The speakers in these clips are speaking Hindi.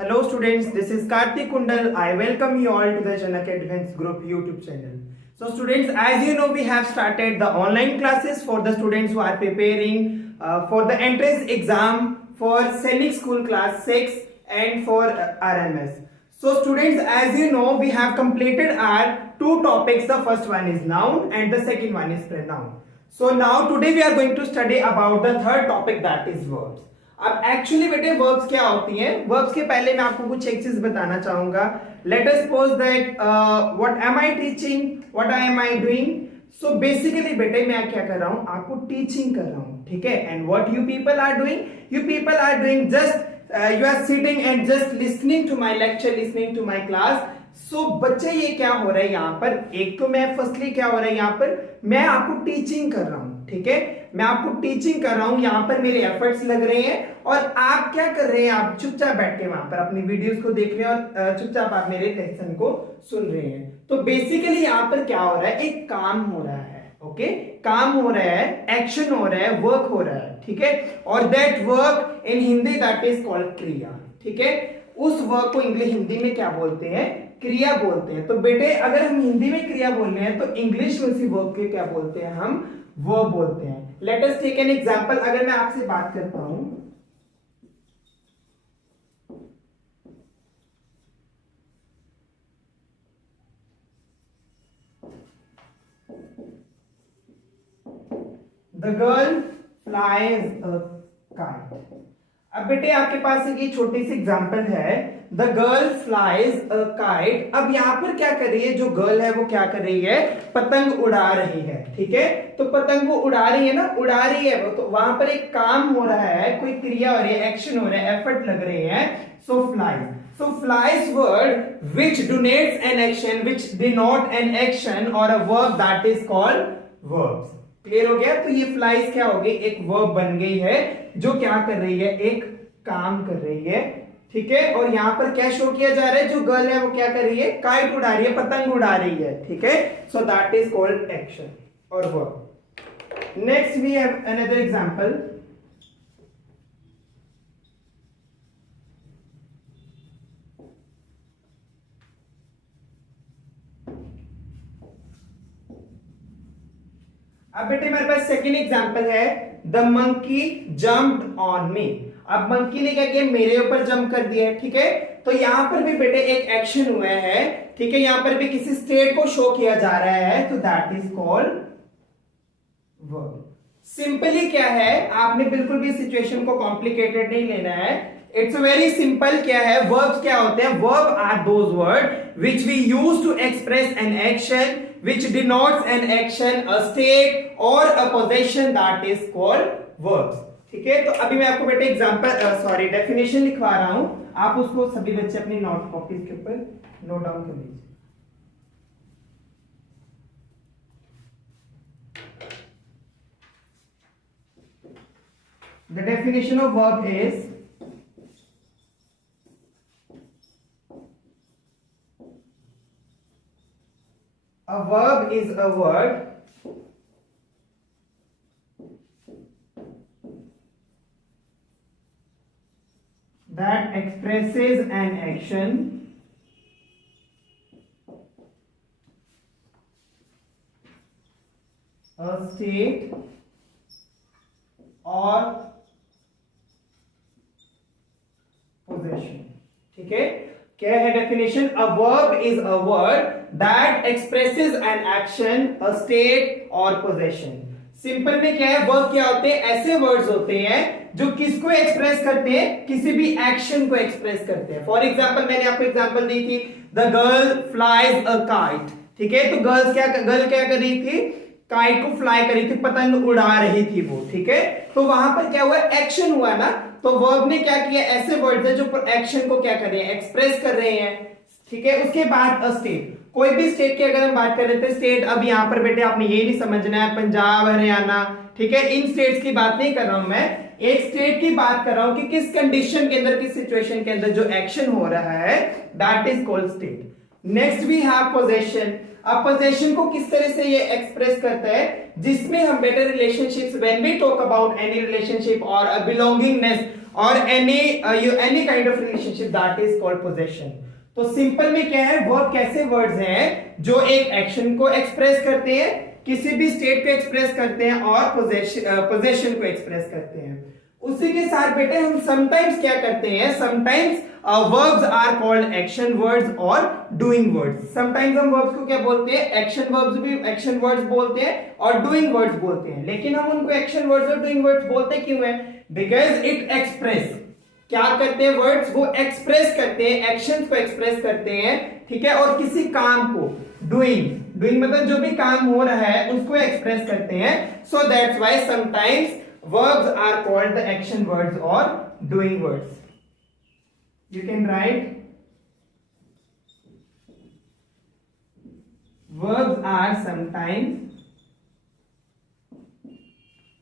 Hello students, this is Karthik Kundal. I welcome you all to the Janaka Defense Group YouTube channel. So students, as you know, we have started the online classes for the students who are preparing for the entrance exam for Sainik School class 6 and for RMS. So students, as you know, we have completed our two topics. The first one is noun and the second one is pronoun. So now today we are going to study about the third topic, that is verbs. अब एक्चुअली बेटे वर्ब्स क्या होती हैं? वर्ब्स के पहले मैं आपको कुछ एक चीज बताना चाहूंगा. Let us suppose that what am I teaching, what I am I doing. So basically बेटे मैं क्या कर रहा हूं? आपको टीचिंग कर रहा हूं, ठीक है. And what you people are doing? You people are doing just you are sitting and just listening to my lecture, listening to my class. So बच्चे ये क्या हो रहा है यहाँ पर? एक तो मैं फर्स्टली क्या हो रहा है यहाँ पर, मैं आपको टीचिंग कर रहा हूँ, ठीक है. मैं आपको टीचिंग कर रहा हूँ, यहाँ पर मेरे एफर्ट्स लग रहे हैं और आप क्या कर रहे हैं? आप चुपचाप बैठ के वहां पर अपनी वीडियोस को देख रहे हैं और चुपचाप आप मेरे लेसन को सुन रहे हैं. तो बेसिकली यहाँ पर क्या हो रहा है? एक काम हो रहा है, ओके. काम हो रहा है, एक्शन हो रहा है, वर्क हो रहा है, ठीक है. और that work in Hindi that is called क्रिया, ठीक है. उस वर्क को इंग्लिश हिंदी में क्या बोलते हैं? क्रिया बोलते हैं. तो बेटे अगर हम हिंदी में क्रिया बोल रहे हैं तो इंग्लिश में उसी वर्क के क्या बोलते हैं? हम वर्ब बोलते हैं. Let us take an example. अगर मैं आपसे बात करता हूं, the girl flies a kite. अब बेटे आपके पास एक छोटी सी एग्जांपल है, the girl flies a kite. अब यहां पर क्या कर रही है? जो गर्ल है वो क्या कर रही है? पतंग उड़ा रही है, ठीक है. तो पतंग वो उड़ा रही है ना, उड़ा रही है वो, तो वहां पर एक काम हो रहा है, कोई क्रिया हो रही है, एक्शन हो रहा है, एफर्ट लग रहे हैं. सो flies. So flies word which denotes an action, which denote an action or a verb that is called verbs. Clear हो गया? तो ये फ्लाइज क्या हो गई? एक वर्ब बन गई है जो क्या कर रही है? एक काम कर रही है, ठीक है. और यहां पर क्या शो किया जा रहा है? जो गर्ल है वो क्या कर रही है? काइट उड़ा रही है, पतंग उड़ा रही है, ठीक है. So that is called action और verb. Next we have another example. अब बेटे मेरे पास सेकंड एग्जांपल है, the monkey jumped on me. अब मंकी ने क्या किया? मेरे ऊपर जंप कर दिया है, ठीक है. तो यहां पर भी बेटे एक एक्शन हुआ है, ठीक है. यहां पर भी किसी स्टेट को शो किया जा रहा है, तो that is called verb. Simply क्या है, आपने बिल्कुल भी सिचुएशन को कॉम्प्लिकेटेड नहीं लेना है. It's very simple. क्या है? वर्ब्स क्या होते हैं? Verb are those word which we use to express an action which denotes an action, a state or a possession, that is called verbs. ठीक है. तो अभी मैं आपको बेटे एग्जांपल डेफिनेशन लिखवा रहा हूं, आप उसको सभी बच्चे अपनी नोट कॉपीज के ऊपर नोट डाउन कर लीजिए. The definition of verb is a verb is a word that expresses an action, a state or possession. ठीक है. क्या है definition? A verb is a word that expresses an action, a state और पोजेशन. सिंपल में क्या है? वर्ब क्या होते हैं? ऐसे वर्ड्स होते हैं जो किसको एक्सप्रेस करते हैं? किसी भी एक्शन को एक्सप्रेस करते हैं. फॉर एग्जांपल मैंने आपको एग्जांपल दी थी, the girl flies a kite, ठीक है. तो गर्ल क्या कर रही थी? काइट को फ्लाई कर रही थी, पतंग उड़ा रही थी वो, ठीक है. तो वहां पर क्या हुआ? एक्शन हुआ ना. तो वर्ब ने क्या किया? ऐसे वर्ड्स है जो एक्शन को क्या कर रहे हैं? एक्सप्रेस कर रहे हैं, ठीक है. उसके बाद अ स्टेट. कोई भी स्टेट की अगर हम बात कर रहे थे, स्टेट अब यहां पर बेटे आपने ये नहीं समझना है पंजाब, हरियाणा, ठीक है. इन स्टेट्स की बात नहीं कर रहा हूं मैं. एक स्टेट की बात कर रहा हूं कि किस कंडीशन के अंदर, किस सिचुएशन के अंदर जो एक्शन हो रहा है, that is called state. Next we have possession. अब पोजेशन को किस तरह से ये एक्सप्रेस करता है, जिसमें हम better relationships, when we talk about any relationship और a belongingness or any kind of relationship, that is called possession. तो सिंपल में क्या है, वर्ब कैसे वर्ड्स हैं जो एक एक्शन को एक्सप्रेस करते हैं, किसी भी स्टेट को एक्सप्रेस करते हैं और पोजेशन को एक्सप्रेस करते हैं. उसी के साथ बेटे हम समटाइम्स क्या करते हैं, sometimes verbs are called action words और डूइंग वर्ड्स. समटाइम्स हम वर्ब्स को क्या बोलते हैं, एक्शन वर्ब्स भी एक्शन वर्ड्स बोलते हैं और डूइंग वर्ड्स बोलते हैं. लेकिन हम उनको एक्शन वर्ड्स और डूइंग वर्ड्स बोलते क्यों है, बिकॉज इट एक्सप्रेस, क्या करते हैं वर्ड्स, वो एक्सप्रेस करते हैं, एक्शंस को एक्सप्रेस करते हैं, ठीक है, और किसी काम को डूइंग मतलब जो भी काम हो रहा है उसको एक्सप्रेस करते हैं. So that's why sometimes verbs are called the action words or doing words. You can write verbs are sometimes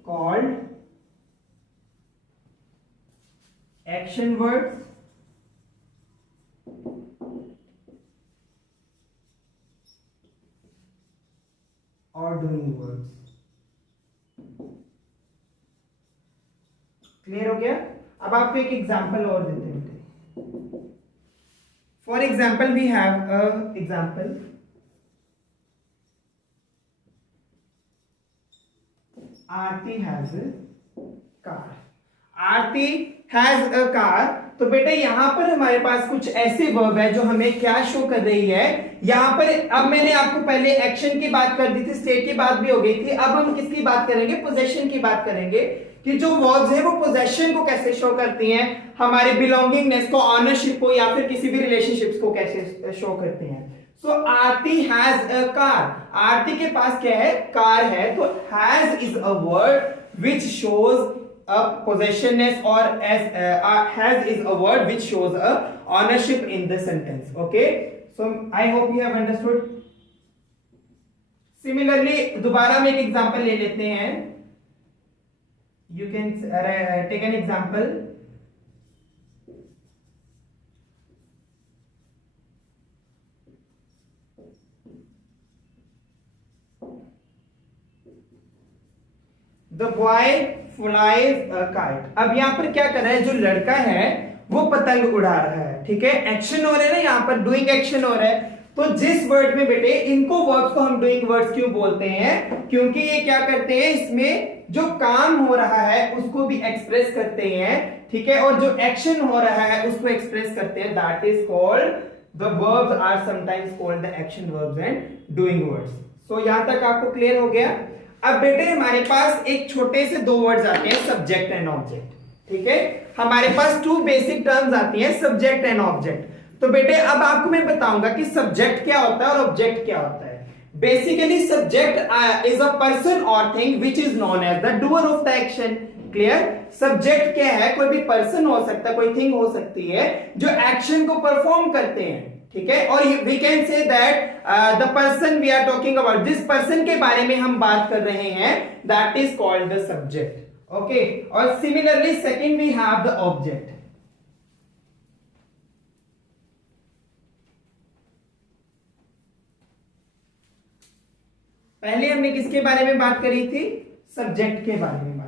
called action words or doing words. Clear हो गया. अब आपको एक एग्जांपल और देते हैं. For example we have a example, Aarti has a car. Aarti has a car. तो बेटे यहां पर हमारे पास कुछ ऐसे वर्ब है जो हमें क्या शो कर रही है. यहां पर अब मैंने आपको पहले एक्शन की बात कर दी थी, स्टेट की बात भी हो गई थी. अब हम किसकी बात करेंगे, पोजेशन की बात करेंगे कि जो वर्ब्स है वो पोजेशन को कैसे शो करती हैं, हमारे बिलोंगिंगनेस को, ऑनरशिप को, या फिर किसी भी रिलेशनशिप्स को कैसे शो करते हैं. सो आरती हैज अ कार. आरती के पास क्या है, कार है. तो has is a word which shows a possessionness, or as has is a word which shows a ownership in the sentence. Okay, so I hope you have understood. Similarly, दोबारा में एक एग्जांपल ले लेते हैं. You can take an example. The boy flies a kite. अब यहाँ पर क्या कर रहा है, जो लड़का है वो पतंग उड़ा रहा है. ठीक है, एक्शन हो रहा है ना, यहाँ पर डूइंग एक्शन हो रहा है. तो जिस वर्ड में बेटे इनको वर्ड्स को हम डूइंग वर्ड्स क्यों बोलते हैं, क्योंकि ये क्या करते हैं, इसमें जो काम हो रहा है उसको भी एक्सप्रेस करते हैं. ठीक है, और जो एक्शन हो रहा है उसको एक्सप्रेस करते हैं. That is called, the verbs are sometimes called the action verbs and doing words. So यहां तक आपको क्लियर हो गया. अब बेटे हमारे पास एक छोटे से दो वर्ड्स आते हैं, सब्जेक्ट एंड ऑब्जेक्ट. ठीक है, हमारे पास टू बेसिक टर्म्स आती हैं, सब्जेक्ट एंड ऑब्जेक्ट. तो बेटे अब आपको मैं बताऊंगा कि सब्जेक्ट क्या होता है और ऑब्जेक्ट क्या होता है. Basically subject is a person और thing which is known as the doer of the action. Clear. Subject क्या है, कोई भी पर्सन हो सकता है, कोई थिंग हो सकती है जो एक्शन को परफॉर्म करते हैं. ठीक है, और we can say that the person we are talking about, जिस पर्सन के बारे में हम बात कर रहे हैं, that is called the subject. Okay, और similarly second we have the object. पहले हमने किसके बारे में बात करी थी, सब्जेक्ट के बारे में बात.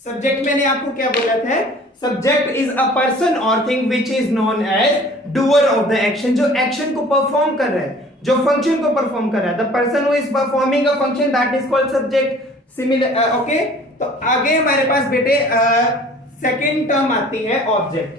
सब्जेक्ट मैंने आपको क्या बोला था, सब्जेक्ट इज अ पर्सन और thing which is known as doer of the action, जो एक्शन को परफॉर्म कर रहा है, जो फंक्शन को परफॉर्म कर रहा है. The person who is performing a function, that is called subject. Similar. Okay, तो आगे हमारे पास बेटे सेकेंड टर्म आती है object.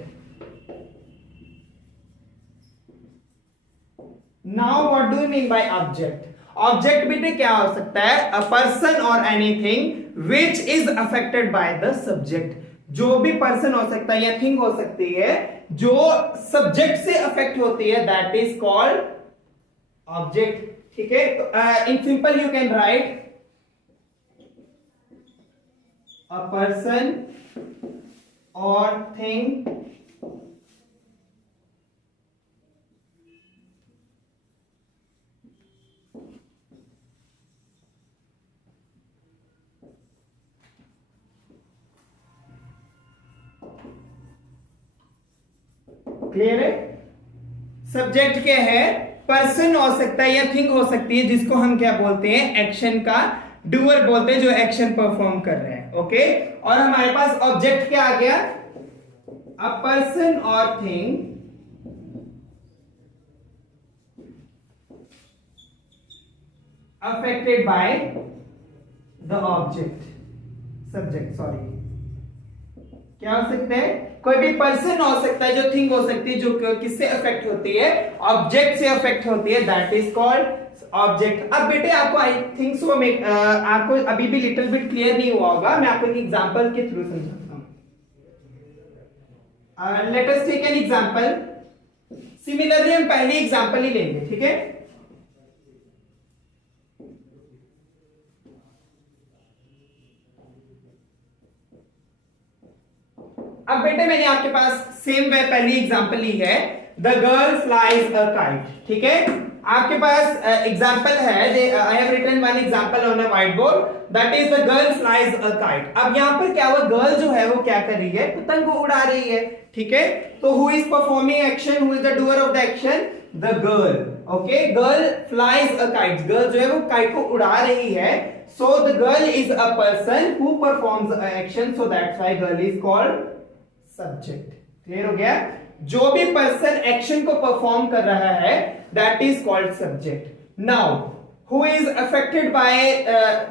Now what do you mean by object. Object बेटे क्या हो सकता है, अ पर्सन और anything which is affected by the subject. जो भी पर्सन हो सकता है या थिंग हो सकती है जो सब्जेक्ट से अफेक्ट होती है, दैट इज कॉल्ड ऑब्जेक्ट. ठीक है, तो in simple you can write a person और थिंग क्लियर है. सब्जेक्ट क्या है, पर्सन हो सकता है या थिंग हो सकती है जिसको हम क्या बोलते हैं, एक्शन का डूअर बोलते हैं, जो एक्शन परफॉर्म कर रहे हैं। ओके, और हमारे पास ऑब्जेक्ट क्या आ गया, अ पर्सन और thing affected by the object, subject, sorry, क्या हो सकता है, कोई भी पर्सन हो सकता है, जो थिंग हो सकती है, जो किससे अफेक्ट होती है, ऑब्जेक्ट से अफेक्ट होती है, दैट इज कॉल्ड ऑब्जेक्ट। अब बेटे आपको आई थिंक सो आपको अभी भी लिटिल बिट क्लियर नहीं हुआ होगा, मैं आपको एक एग्जांपल के थ्रू समझाता हूं। Let us take an example. Similarly हम पहली एग्जांपल ही लेंगे, ठीक है। अब बेटे मैंने आपके पास सेम वे पहली एग्जांपल ली है, the girl flies a kite, ठीक है। आपके पास एग्जांपल है, I have written one example on a white board, that is the girl flies a kite. अब यहां पर क्या हुआ, गर्ल जो है वो क्या कर रही है, पतंग को उड़ा रही है, ठीक है। तो who is performing action, who is the doer of the action, the girl. Okay, girl flies a kite, girl जो है वो काइट को उड़ा रही है, so the girl is a person who performs a action, so that's why girl is called subject. Clear हो गया, जो भी पर्सन एक्शन को परफॉर्म कर रहा है that is called subject. Now who is affected by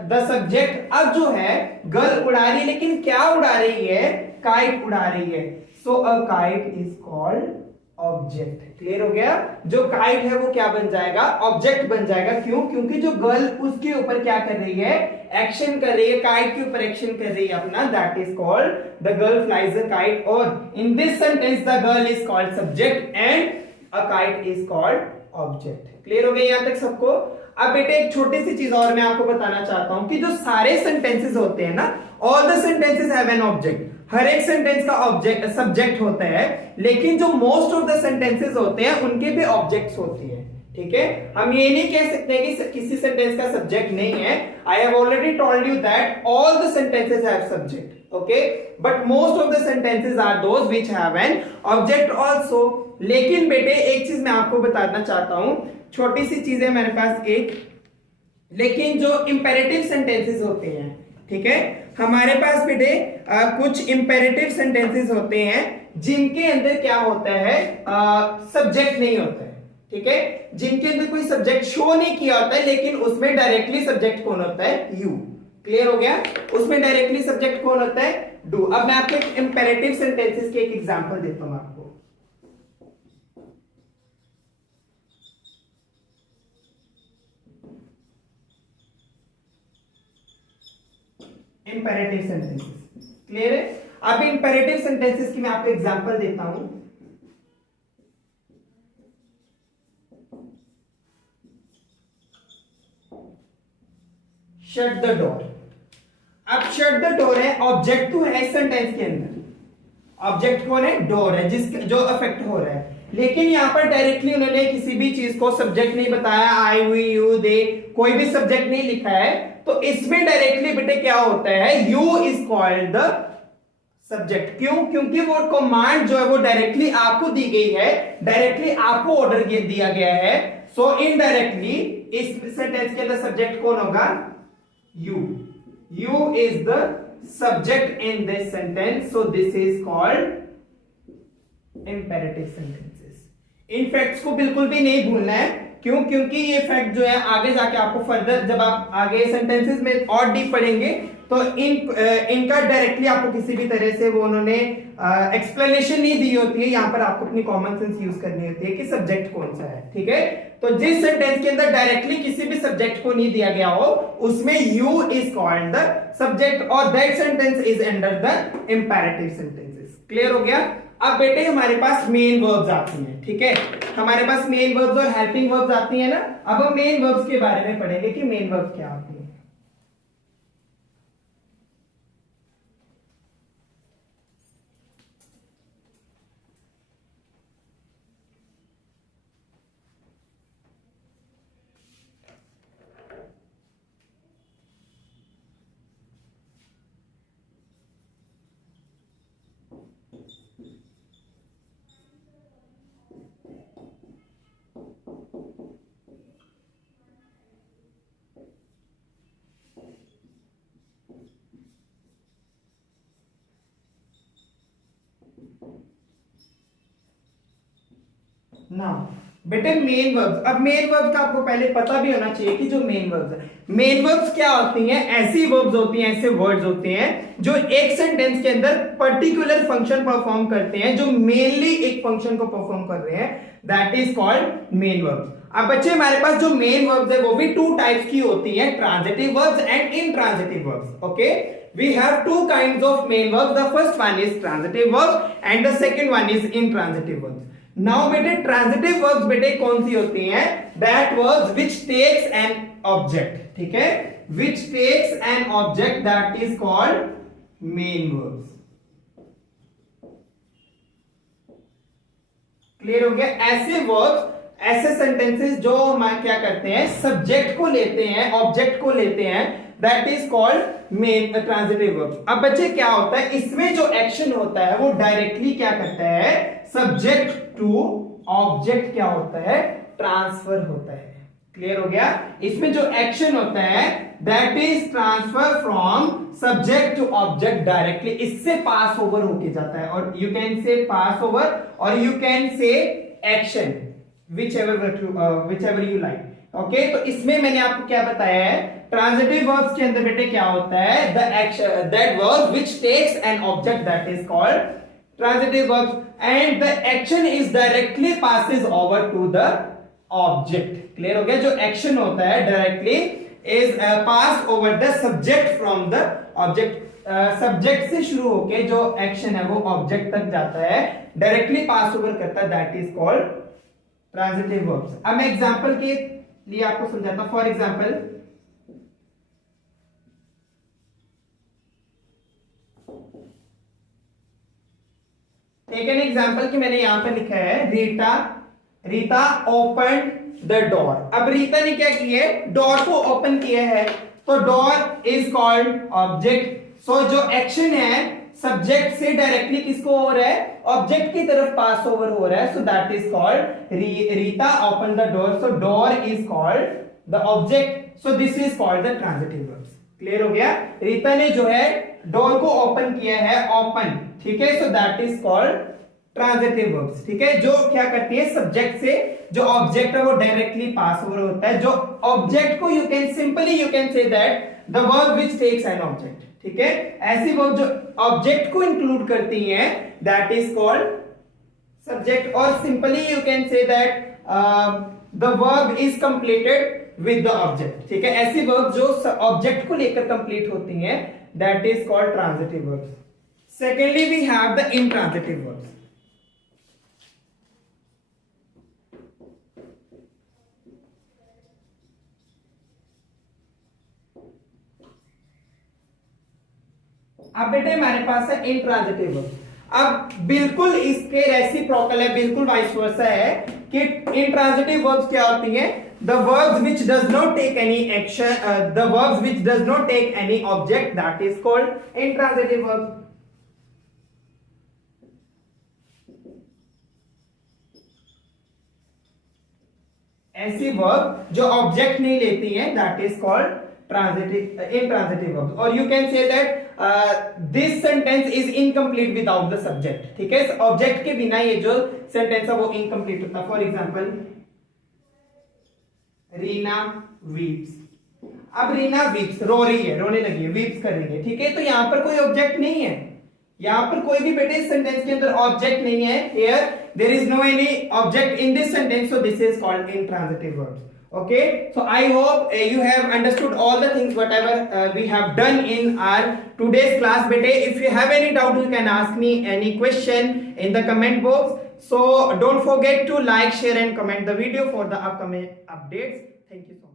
the subject. अब जो है गर्ल उड़ा रही है, लेकिन क्या उड़ा रही है, काइट उड़ा रही है, so a kite is called object. Clear हो गया, जो काइट है वो क्या बन जाएगा, ऑब्जेक्ट बन जाएगा। क्यों, क्योंकि जो गर्ल उसके ऊपर क्या कर रही है, एक्शन कर रही है, काइट के ऊपर एक्शन कर रही है अपना, that is called the girl flies a kite, और in this sentence the girl is called subject and a kite is called object. Clear हो गया यहां तक सबको। अब बेटे एक छोटी सी चीज और मैं आपको बताना चाहता हूं कि जो सारे सेंटेंसेस होते हैं ना, all the sentences have an object, हर एक सेंटेंस का ऑब्जेक्ट सब्जेक्ट होता है, लेकिन जो मोस्ट ऑफ द सेंटेंसेस होते हैं उनके भी ऑब्जेक्ट्स होती है, ठीक है। हम ये नहीं कह सकते कि किसी सेंटेंस का सब्जेक्ट नहीं है। I have already told you that all the sentences have subject, okay, but most of the sentences are those which have an object also. लेकिन बेटे एक चीज मैं आपको बताना चाहता हूं, छोटी सी चीज है मेरे पास एक, लेकिन जो इंपेरेटिव सेंटेंसेस होते हैं, ठीक है, हमारे पास बेटे कुछ इंपेरेटिव सेंटेंसेस होते हैं जिनके अंदर क्या होता है, सब्जेक्ट नहीं होता है, ठीक है, जिनके अंदर कोई सब्जेक्ट शो नहीं किया होता है, लेकिन उसमें डायरेक्टली सब्जेक्ट कौन होता है, यू। क्लियर हो गया, उसमें डायरेक्टली सब्जेक्ट कौन होता है, डू। अब मैं आपको एक इंपेरेटिव सेंटेंसेस के एक एग्जांपल देता हूं आपको। इंपेरेटिव सेंटेंसेस, क्लियर है। अब इंपेरेटिव सेंटेंसेस की मैं आपको एग्जांपल देता हूं। Shut the door. अब शट द डोर है, ऑब्जेक्ट तो है इस सेंटेंस के अंदर, ऑब्जेक्ट कौन है, डोर है, जो अफेक्ट हो रहा है, लेकिन यहां पर डायरेक्टली उन्होंने किसी भी चीज को सब्जेक्ट नहीं बताया, आई, वी, यू, दे, कोई भी सब्जेक्ट नहीं लिखा है, तो इसमें डायरेक्टली बेटे क्या होता है, you is called the subject. क्यों, क्योंकि वो कमांड जो है वो डायरेक्टली आपको दी गई है, डायरेक्टली आपको ऑर्डर दिया गया है, सो इनडायरेक्टली इस सेंटेंस के अंदर सब्जेक्ट कौन होगा, you. You is the subject in this sentence, so this is called imperative sentences। In facts को बिल्कुल भी नहीं भूलना है, क्यों, क्योंकि ये फैक्ट जो है आगे जाके आपको फर्दर जब आप आगे सेंटेंसेस में और डीप पढ़ेंगे तो इनका डायरेक्टली आपको किसी भी तरह से वो उन्होंने एक्सप्लेनेशन नहीं दी होती है, यहां पर आपको अपनी कॉमन सेंस यूज करनी होती है कि सब्जेक्ट कौन सा है, ठीक है। तो जिस सेंटेंस के अंदर डायरेक्टली किसी भी सब्जेक्ट को नहीं दिया गया हो उसमें you is called the subject, और that sentence is under the imperative sentences. Clear हो गया। अब बेटे हमारे पास मेन वर्ब्स आती हैं, ठीक है, हमारे पास मेन वर्ब्स और हेल्पिंग वर्ब्स आती हैं ना। अब हम मेन वर्ब्स के बारे में पढ़ेंगे कि मेन वर्ब्स क्या होती है। नाउ बेटे मेन वर्ब्स, अब मेन वर्ब्स का आपको पहले पता भी होना चाहिए कि जो मेन वर्ब्स है, मेन वर्ब्स क्या होती हैं? ऐसी वर्ब्स होती हैं, ऐसे वर्ड्स होते हैं जो एक सेंटेंस के अंदर पर्टिकुलर फंक्शन परफॉर्म करते हैं, जो मेनली एक फंक्शन को परफॉर्म कर रहे हैं, that is called main verbs. अब बच्चे हमारे पास जो मेन वर्ब्स है वो भी टू टाइप्स की होती है, transitive verbs and intransitive verbs. Okay, we have two kinds of main verbs. The first one is transitive verbs and the second one is intransitive verbs. Now बेटे ट्रांजिटिव वर्ब्स बेटे कौन सी होती हैं? That verbs which takes an object, ठीक है, which takes an object, that is called main verbs. Clear हो गया? ऐसे वर्ब्स, ऐसे सेंटेंसेस जो हम क्या करते हैं, सब्जेक्ट को लेते हैं, ऑब्जेक्ट को लेते हैं, that is called main transitive verbs. अब बच्चे क्या होता है, इसमें जो एक्शन होता है वो डायरेक्टली क्या करता है, सब्जेक्ट टू ऑब्जेक्ट क्या होता है, ट्रांसफर होता है। क्लियर हो गया? इसमें जो एक्शन होता है that is transfer from subject to object directly, इससे पास ओवर होके जाता है, और you can say pass over और you can say action, whichever you like. Okay, तो इसमें मैंने आपको क्या बताया है, ट्रांजिटिव वर्ब्स के अंदर बेटे क्या होता है, the action, that verb which takes an object, that is called transitive verbs, and the action is directly passes over to the object. Clear हो गया? जो एक्शन होता है directly is pass over the subject from the object, subject से शुरू होके जो एक्शन है वो ऑब्जेक्ट तक जाता है, डायरेक्टली पास ओवर करता है, that is called transitive verbs. अब मैं एग्जांपल के लिए आपको समझाता हूं। For example, take an example कि मैंने यहां पर लिखा है रीता ओपन द डोर। अब रीता ने क्या किया है, डोर को ओपन किया है, तो डोर इज कॉल्ड ऑब्जेक्ट। सो जो एक्शन है सब्जेक्ट से डायरेक्टली किसको हो रहा है, ऑब्जेक्ट की तरफ पास ओवर हो रहा है, so that is called Rita open the door. So door is called the object, so this is called the transitive verbs. Clear हो गया? रीता ने जो है डोर को ओपन किया है, ओपन, ठीक है, so that is called transitive verbs. ठीक है, जो क्या करती है, सब्जेक्ट से जो ऑब्जेक्ट है वो डायरेक्टली पास ओवर होता है, जो ऑब्जेक्ट को you can say that the verb which takes an object. ठीक है, ऐसी वर्ब जो ऑब्जेक्ट को इंक्लूड करती हैं, दैट इज कॉल्ड सब्जेक्ट, और simply you can say that the verb is completed with the object. ठीक है, ऐसी वर्ब जो ऑब्जेक्ट को लेकर कंप्लीट होती हैं, that is called transitive verbs. Secondly we have the intransitive verbs. अब बेटे हमारे पास है इंट्रांजिटिव वर्ब्स। अब बिल्कुल इसके रेसिप्रोकल है, बिल्कुल वाइस वर्सा है कि इंट्रांजिटिव वर्ब्स क्या होती हैं, the verbs which does not take any action, the verbs which does not take any object, that is called intransitive verbs. ऐसी वर्ब जो ऑब्जेक्ट नहीं लेती हैं, that is called intransitive verbs, or you can say that this sentence is incomplete without the subject। ठीक है, ऑब्जेक्ट के बिना ये जो सेंटेंस है वो इनकम्प्लीट होता है। For example, Reena weeps. अब रीना वीप्स, रो रही है, रोने लगी है, वीप्स कर रही है। ठीक है, तो यहां पर कोई ऑब्जेक्ट नहीं है, यहां पर कोई भी बेटे इस सेंटेंस के अंदर ऑब्जेक्ट नहीं है। Here there is no any object in this sentence, so this is called intransitive verbs. Okay, so I hope you have understood all the things whatever we have done in our today's class bete. If you have any doubt, you can ask me any question in the comment box. So don't forget to like, share and comment the video for the upcoming updates. Thank you so much.